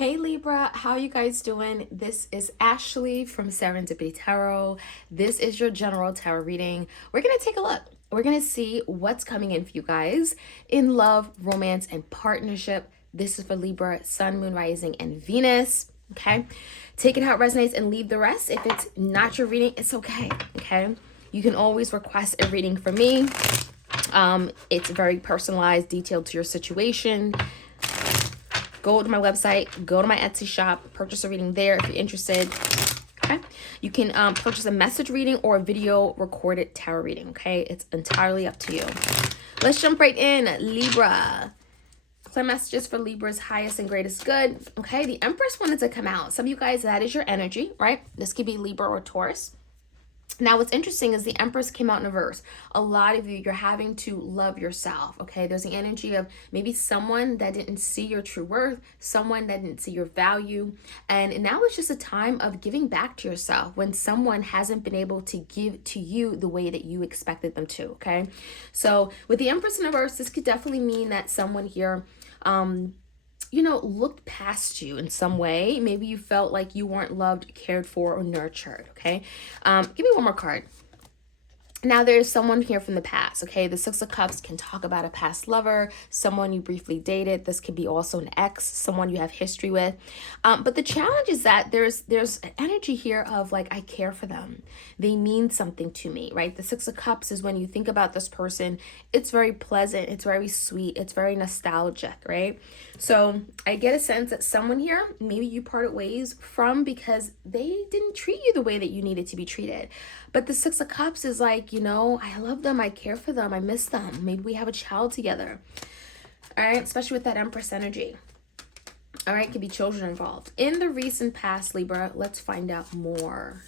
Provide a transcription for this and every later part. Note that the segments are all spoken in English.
Hey Libra, how you guys doing? This is Ashley from Serendipity Tarot. This is your general tarot reading. We're going to take a look. We're going to see what's coming in for you guys in love, romance, and partnership. This is for Libra, Sun, Moon, Rising, and Venus. Okay? Take it how it resonates and leave the rest. If it's not your reading, it's okay. Okay? You can always request a reading from me. It's very personalized, detailed to your situation. Go to my website, go to my Etsy shop, purchase a reading there if you're interested. Okay. You can purchase a message reading or a video recorded tarot reading. Okay. It's entirely up to you. Let's jump right in. Libra. Clear messages for Libra's highest and greatest good. Okay. The Empress wanted to come out. Some of you guys, that is your energy, right? This could be Libra or Taurus. Now, what's interesting is the Empress came out in reverse. A lot of you, you're having to love yourself, okay? There's the energy of maybe someone that didn't see your true worth, someone that didn't see your value. And now it's just a time of giving back to yourself when someone hasn't been able to give to you the way that you expected them to, okay? So with the Empress in reverse, this could definitely mean that someone here, looked past you in some way. Maybe you felt like you weren't loved, cared for, or nurtured, okay? Give me one more card. Now, there's someone here from the past, okay? The Six of Cups can talk about a past lover, someone you briefly dated. This could be also an ex, someone you have history with. But the challenge is that there's an energy here of like, I care for them. They mean something to me, right? The Six of Cups is when you think about this person, it's very pleasant, it's very sweet, it's very nostalgic, right? So I get a sense that someone here, maybe you parted ways from because they didn't treat you the way that you needed to be treated. But the Six of Cups is like, I love them, I care for them, I miss them. Maybe we have a child together. All right, especially with that Empress energy. All right, could be children involved. In the recent past, Libra, let's find out more.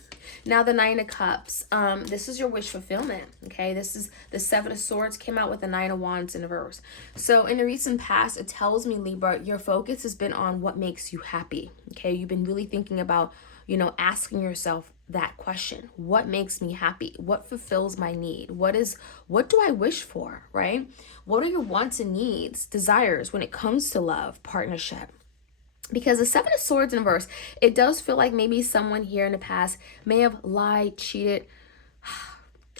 Now, the Nine of Cups, this is your wish fulfillment, okay? This is the Seven of Swords came out with the Nine of Wands in reverse. So in the recent past, it tells me, Libra, your focus has been on what makes you happy, okay? You've been really thinking about, asking yourself that question. What makes me happy? What fulfills my need? What do I wish for, right? What are your wants and needs, desires when it comes to love, partnership? Because the Seven of Swords in reverse, it does feel like maybe someone here in the past may have lied, cheated.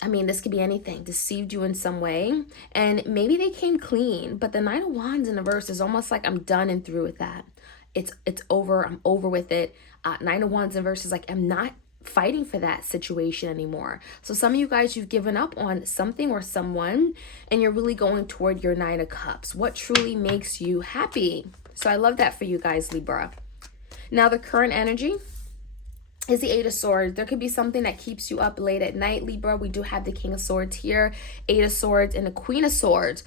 I mean, this could be anything, deceived you in some way. And maybe they came clean, but the Nine of Wands in reverse is almost like I'm done and through with that. It's over. I'm over with it. Nine of Wands in reverse is like, I'm not fighting for that situation anymore. So some of you guys, you've given up on something or someone, and you're really going toward your Nine of Cups. What truly makes you happy? So I love that for you guys, Libra. Now, the current energy is the Eight of Swords. There could be something that keeps you up late at night, Libra. We do have the King of Swords here, Eight of Swords, and the Queen of Swords.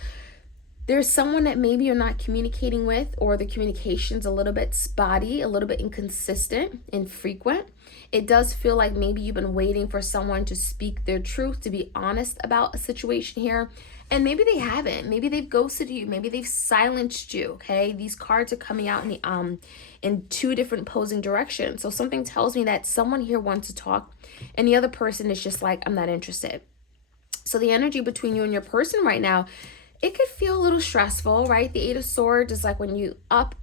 There's someone that maybe you're not communicating with, or the communication's a little bit spotty, a little bit inconsistent, infrequent. It does feel like maybe you've been waiting for someone to speak their truth, to be honest about a situation here. And maybe they haven't. Maybe they've ghosted you. Maybe they've silenced you, okay? These cards are coming out in two different opposing directions. So something tells me that someone here wants to talk, and the other person is just like, I'm not interested. So the energy between you and your person right now, it could feel a little stressful, right? The Eight of Swords is like when you're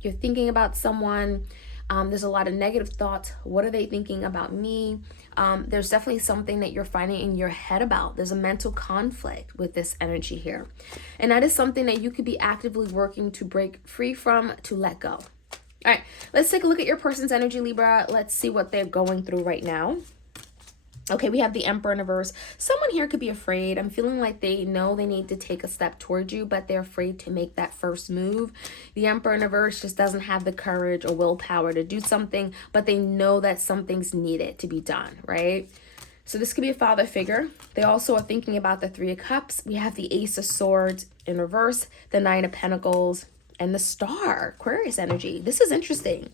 thinking about someone. There's a lot of negative thoughts. What are they thinking about me? There's definitely something that you're finding in your head about. There's a mental conflict with this energy here. And that is something that you could be actively working to break free from, to let go. All right, let's take a look at your person's energy, Libra. Let's see what they're going through right now. Okay, we have the Emperor in reverse. Someone here could be afraid. I'm feeling like they know they need to take a step towards you, but they're afraid to make that first move. The Emperor in reverse just doesn't have the courage or willpower to do something, but they know that something's needed to be done, right? So this could be a father figure. They also are thinking about the Three of Cups. We have the Ace of Swords in reverse, the Nine of Pentacles, and the Star, Aquarius energy. This is interesting.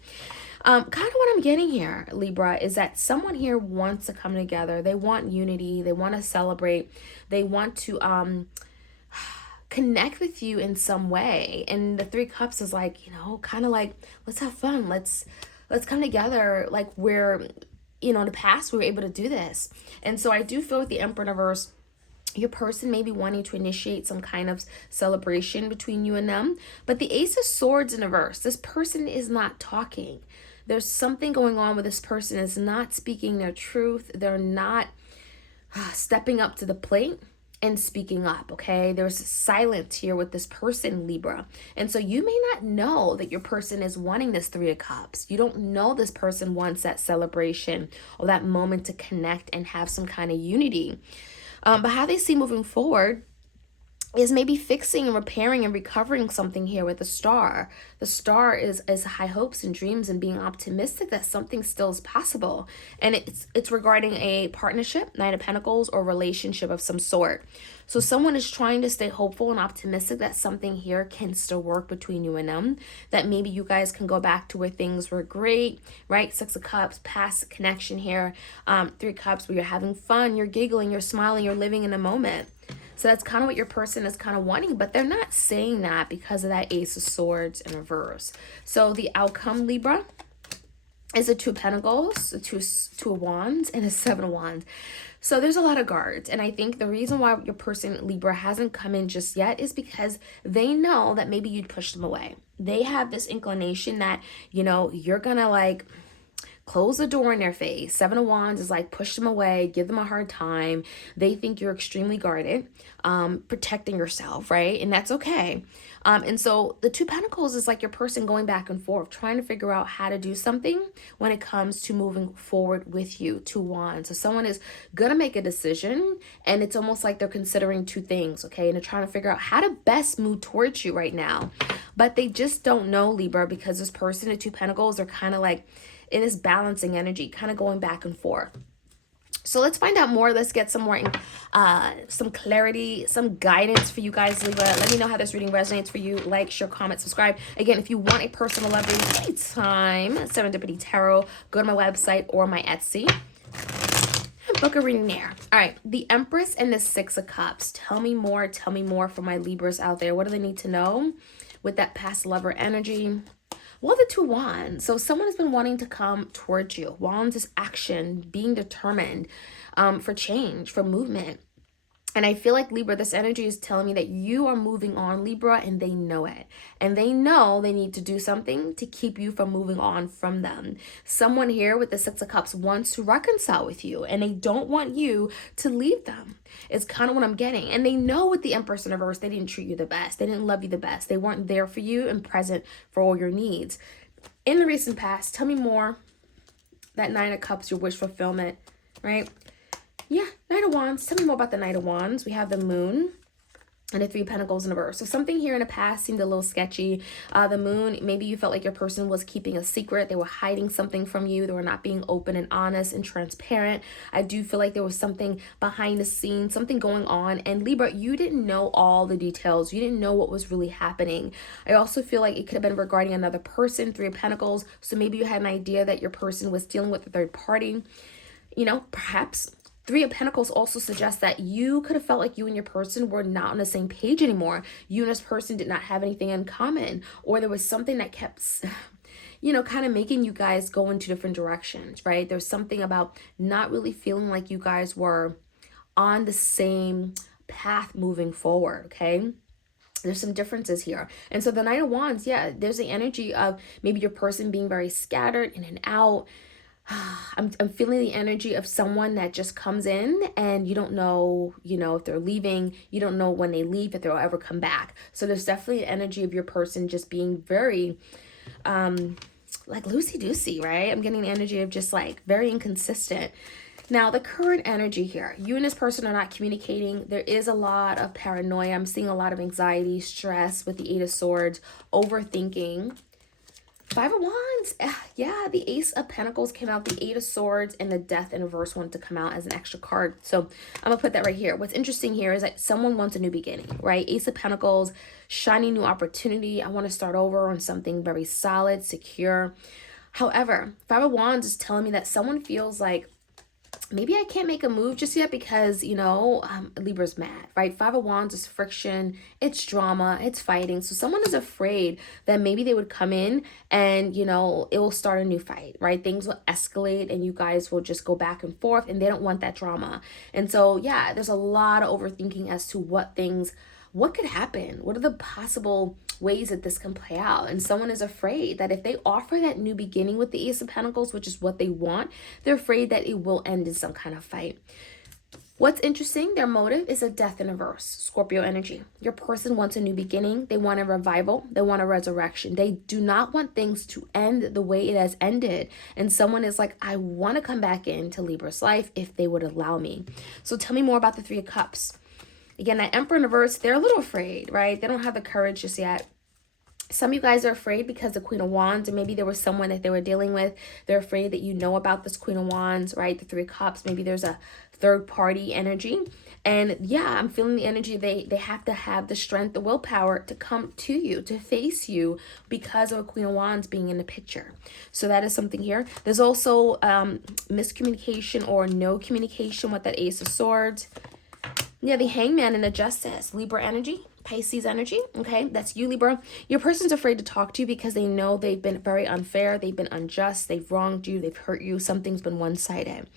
Kind of what I'm getting here, Libra, is that someone here wants to come together. They want unity. They want to celebrate. They want to connect with you in some way. And the Three Cups is like, kind of like, let's have fun. Let's come together. Like we're, in the past, we were able to do this. And so I do feel with the Emperor in reverse, Your person may be wanting to initiate some kind of celebration between you and them. But the Ace of Swords in reverse, this person is not talking. There's something going on with this person is not speaking their truth. They're not stepping up to the plate and speaking up, okay? There's silence here with this person, Libra. And so you may not know that your person is wanting this Three of Cups. You don't know this person wants that celebration or that moment to connect and have some kind of unity. But how they see moving forward is maybe fixing and repairing and recovering something here with the Star. The Star is high hopes and dreams and being optimistic that something still is possible. And it's regarding a partnership, Knight of Pentacles, or relationship of some sort. So someone is trying to stay hopeful and optimistic that something here can still work between you and them, that maybe you guys can go back to where things were great, right? Six of Cups, past connection here. Three Cups, where you're having fun, you're giggling, you're smiling, you're living in the moment. So that's kind of what your person is kind of wanting, but they're not saying that because of that Ace of Swords in reverse. So the outcome, Libra, is a Two of Pentacles, a two of Wands, and a Seven of Wands. So there's a lot of guards. And I think the reason why your person, Libra, hasn't come in just yet is because they know that maybe you'd push them away. They have this inclination that, you know, you're going to like close the door in their face. Seven of Wands is like push them away, give them a hard time. They think you're extremely guarded, protecting yourself, right? And that's okay. And so the Two of Pentacles is like your person going back and forth, trying to figure out how to do something when it comes to moving forward with you. Two of Wands. So someone is going to make a decision, and it's almost like they're considering two things, okay? And they're trying to figure out how to best move towards you right now. But they just don't know, Libra, because this person, the Two of Pentacles, are kind of like in this balancing energy, kind of going back and forth. So let's find out more. Let's get some more, some clarity, some guidance for you guys, Libra. Let me know how this reading resonates for you. Like, share, comment, subscribe. Again, if you want a personal love reading anytime, Serendipity Tarot, go to my website or my Etsy. Book a reading there. All right, the Empress and the Six of Cups. Tell me more for my Libras out there. What do they need to know with that past lover energy? Well, the Two of Wands. So someone has been wanting to come towards you. Wands is action, being determined for change, for movement. And I feel like, Libra, this energy is telling me that you are moving on, Libra, and they know it. And they know they need to do something to keep you from moving on from them. Someone here with the Six of Cups wants to reconcile with you, and they don't want you to leave them. It's kind of what I'm getting. And they know with the Empress in reverse, they didn't treat you the best. They didn't love you the best. They weren't there for you and present for all your needs. In the recent past, tell me more. That Nine of Cups, your wish fulfillment, right? Yeah, Knight of Wands. Tell me more about the Knight of Wands. We have the Moon and the Three of Pentacles in reverse. So something here in the past seemed a little sketchy. The Moon, maybe you felt like your person was keeping a secret. They were hiding something from you. They were not being open and honest and transparent. I do feel like there was something behind the scenes, something going on. And Libra, you didn't know all the details. You didn't know what was really happening. I also feel like it could have been regarding another person, Three of Pentacles. So maybe you had an idea that your person was dealing with a third party. You know, perhaps Three of Pentacles also suggests that you could have felt like you and your person were not on the same page anymore. You and this person did not have anything in common, or there was something that kept, you know, kind of making you guys go in two different directions, right? There's something about not really feeling like you guys were on the same path moving forward, okay? There's some differences here. And so the Knight of Wands, yeah, there's the energy of maybe your person being very scattered in and out. I'm feeling the energy of someone that just comes in and you don't know, you know, if they're leaving, you don't know when they leave, if they'll ever come back. So there's definitely an energy of your person just being very, like loosey-goosey, right? I'm getting the energy of just like very inconsistent. Now, the current energy here, you and this person are not communicating. There is a lot of paranoia. I'm seeing a lot of anxiety, stress with the Eight of Swords, overthinking. Five of Wands, yeah, the Ace of Pentacles came out, the Eight of Swords, and the Death in reverse wanted to come out as an extra card. So I'm going to put that right here. What's interesting here is that someone wants a new beginning, right? Ace of Pentacles, shiny new opportunity. I want to start over on something very solid, secure. However, Five of Wands is telling me that someone feels like maybe I can't make a move just yet because, Libra's mad, right? Five of Wands is friction, it's drama, it's fighting. So someone is afraid that maybe they would come in and, it will start a new fight, right? Things will escalate and you guys will just go back and forth and they don't want that drama. And so, yeah, there's a lot of overthinking as to what could happen? What are the possible ways that this can play out? And someone is afraid that if they offer that new beginning with the Ace of Pentacles, which is what they want, they're afraid that it will end in some kind of fight. What's interesting, their motive is a death in reverse, Scorpio energy. Your person wants a new beginning. They want a revival. They want a resurrection. They do not want things to end the way it has ended. And someone is like, I want to come back into Libra's life if they would allow me. So tell me more about the Three of Cups. Again, that Emperor in reverse, they're a little afraid, right? They don't have the courage just yet. Some of you guys are afraid because the Queen of Wands, and maybe there was someone that they were dealing with. They're afraid that about this Queen of Wands, right? The Three of Cups, maybe there's a third party energy. And yeah, I'm feeling the energy. They have to have the strength, the willpower to come to you, to face you because of a Queen of Wands being in the picture. So that is something here. There's also miscommunication or no communication with that Ace of Swords. Yeah, the Hangman and the Justice, Libra energy, Pisces energy, okay? That's you, Libra. Your person's afraid to talk to you because they know they've been very unfair, they've been unjust, they've wronged you, they've hurt you, something's been one-sided.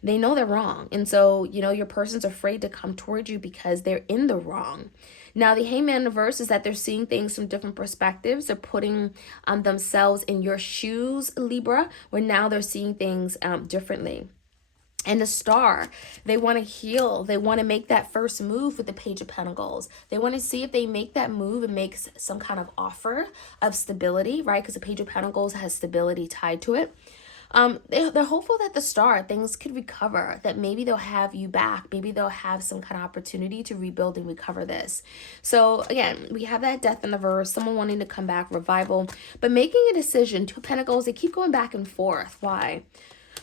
They know they're wrong. And so, your person's afraid to come towards you because they're in the wrong. Now, the Hangman in reverse is that they're seeing things from different perspectives. They're putting themselves in your shoes, Libra, where now they're seeing things differently. And the Star, they want to heal. They want to make that first move with the Page of Pentacles. They want to see if they make that move and makes some kind of offer of stability, right? Because the Page of Pentacles has stability tied to it. They're hopeful that the Star, things could recover, that maybe they'll have you back. Maybe they'll have some kind of opportunity to rebuild and recover this. So again, we have that Death in the verse, someone wanting to come back, revival, but making a decision. Two of Pentacles, they keep going back and forth. Why?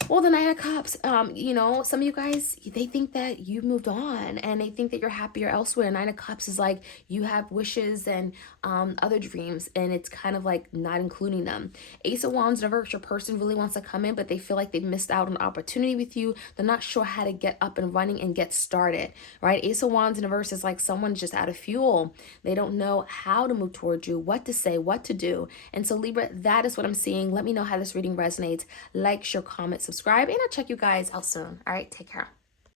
Well, the Knight of Cups, some of you guys, they think that you've moved on and they think that you're happier elsewhere. Knight of Cups is like you have wishes and other dreams, and it's kind of like not including them. Ace of Wands in reverse, your person really wants to come in, but they feel like they've missed out on an opportunity with you. They're not sure how to get up and running and get started, right? Ace of Wands in reverse is like someone's just out of fuel. They don't know how to move towards you, what to say, what to do. And so Libra, that is what I'm seeing. Let me know how this reading resonates. Like, share, comment, subscribe, and I'll check you guys out soon. All right, take care.